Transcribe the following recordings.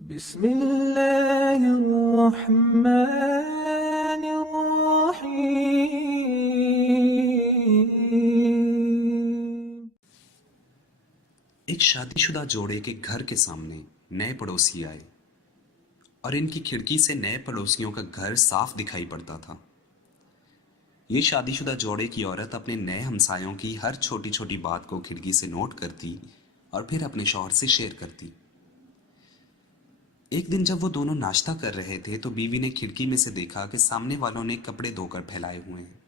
بسم اللہ الرحمن الرحیم۔ ایک شادی شدہ جوڑے کے گھر کے سامنے نئے پڑوسی آئے اور ان کی کھڑکی سے نئے پڑوسیوں کا گھر صاف دکھائی پڑتا تھا۔ یہ شادی شدہ جوڑے کی عورت اپنے نئے ہمسایوں کی ہر چھوٹی چھوٹی بات کو کھڑکی سے نوٹ کرتی اور پھر اپنے شوہر سے شیئر کرتی۔ ایک دن جب وہ دونوں ناشتہ کر رہے تھے تو بیوی نے کھڑکی میں سے دیکھا کہ سامنے والوں نے کپڑے دھو کر پھیلائے ہوئے ہیں۔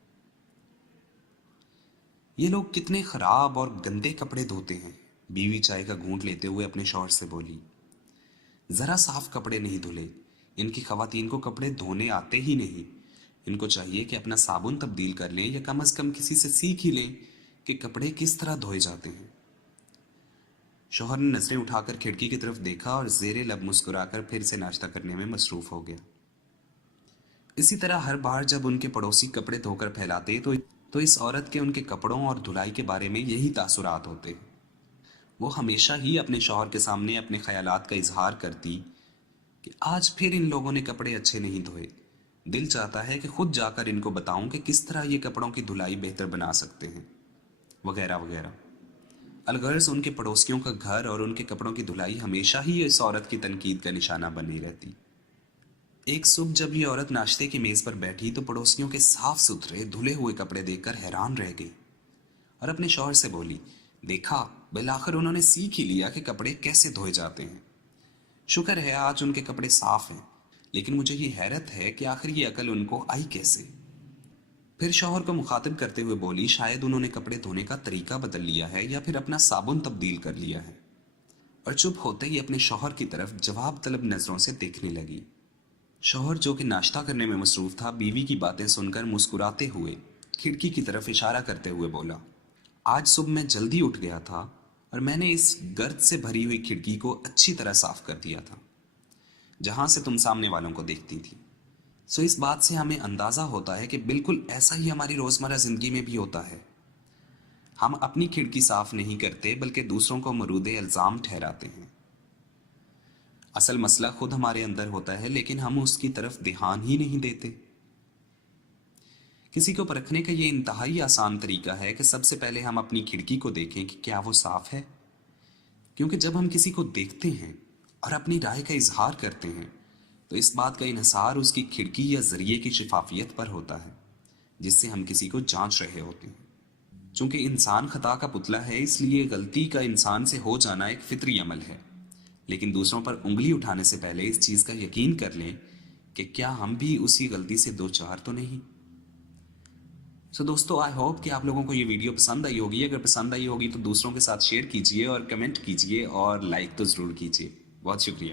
یہ لوگ کتنے خراب اور گندے کپڑے دھوتے ہیں، بیوی چائے کا گھونٹ لیتے ہوئے اپنے شوہر سے بولی۔ ذرا صاف کپڑے نہیں دھلے، ان کی خواتین کو کپڑے دھونے آتے ہی نہیں۔ ان کو چاہیے کہ اپنا صابن تبدیل کر لیں یا کم از کم کسی سے سیکھ ہی لیں کہ کپڑے کس طرح دھوئے جاتے ہیں۔ شوہر نے نظریں اٹھا کر کھڑکی کی طرف دیکھا اور زیر لب مسکرا کر پھر سے ناشتہ کرنے میں مصروف ہو گیا۔ اسی طرح ہر بار جب ان کے پڑوسی کپڑے دھو کر پھیلاتے تو اس عورت کے ان کے کپڑوں اور دھلائی کے بارے میں یہی تاثرات ہوتے۔ وہ ہمیشہ ہی اپنے شوہر کے سامنے اپنے خیالات کا اظہار کرتی کہ آج پھر ان لوگوں نے کپڑے اچھے نہیں دھوئے، دل چاہتا ہے کہ خود جا کر ان کو بتاؤں کہ کس طرح یہ کپڑوں کی دھلائی بہتر بنا سکتے ہیں، وغیرہ وغیرہ۔ الغرض ان کے پڑوسیوں کا گھر اور ان کے کپڑوں کی دھلائی ہمیشہ ہی اس عورت کی تنقید کا نشانہ بنی رہتی۔ ایک صبح جب یہ عورت ناشتے کی میز پر بیٹھی تو پڑوسیوں کے صاف ستھرے دھلے ہوئے کپڑے دیکھ کر حیران رہ گئی اور اپنے شوہر سے بولی، دیکھا بالآخر انہوں نے سیکھ ہی لیا کہ کپڑے کیسے دھوئے جاتے ہیں۔ شکر ہے آج ان کے کپڑے صاف ہیں، لیکن مجھے یہ حیرت ہے کہ آخر یہ عقل ان کو آئی کیسے۔ پھر شوہر کو مخاطب کرتے ہوئے بولی، شاید انہوں نے کپڑے دھونے کا طریقہ بدل لیا ہے یا پھر اپنا صابن تبدیل کر لیا ہے، اور چپ ہوتے ہی اپنے شوہر کی طرف جواب طلب نظروں سے دیکھنے لگی۔ شوہر جو کہ ناشتہ کرنے میں مصروف تھا، بیوی کی باتیں سن کر مسکراتے ہوئے کھڑکی کی طرف اشارہ کرتے ہوئے بولا، آج صبح میں جلدی اٹھ گیا تھا اور میں نے اس گرد سے بھری ہوئی کھڑکی کو اچھی طرح صاف کر دیا تھا جہاں سے تم سامنے والوں کو دیکھتی تھی۔ سو اس بات سے ہمیں اندازہ ہوتا ہے کہ بالکل ایسا ہی ہماری روزمرہ زندگی میں بھی ہوتا ہے۔ ہم اپنی کھڑکی صاف نہیں کرتے بلکہ دوسروں کو مورد الزام ٹھہراتے ہیں۔ اصل مسئلہ خود ہمارے اندر ہوتا ہے لیکن ہم اس کی طرف دھیان ہی نہیں دیتے۔ کسی کو پرکھنے کا یہ انتہائی آسان طریقہ ہے کہ سب سے پہلے ہم اپنی کھڑکی کو دیکھیں کہ کیا وہ صاف ہے، کیونکہ جب ہم کسی کو دیکھتے ہیں اور اپنی رائے کا اظہار کرتے ہیں تو اس بات کا انحصار اس کی کھڑکی یا ذریعے کی شفافیت پر ہوتا ہے جس سے ہم کسی کو جانچ رہے ہوتے ہیں۔ چونکہ انسان خطا کا پتلا ہے، اس لیے غلطی کا انسان سے ہو جانا ایک فطری عمل ہے، لیکن دوسروں پر انگلی اٹھانے سے پہلے اس چیز کا یقین کر لیں کہ کیا ہم بھی اسی غلطی سے دوچار تو نہیں۔ سو دوستو، آئی ہوپ کہ آپ لوگوں کو یہ ویڈیو پسند آئی ہوگی۔ اگر پسند آئی ہوگی تو دوسروں کے ساتھ شیئر کیجئے اور کمنٹ کیجئے اور لائک تو ضرور کیجئے۔ بہت شکریہ۔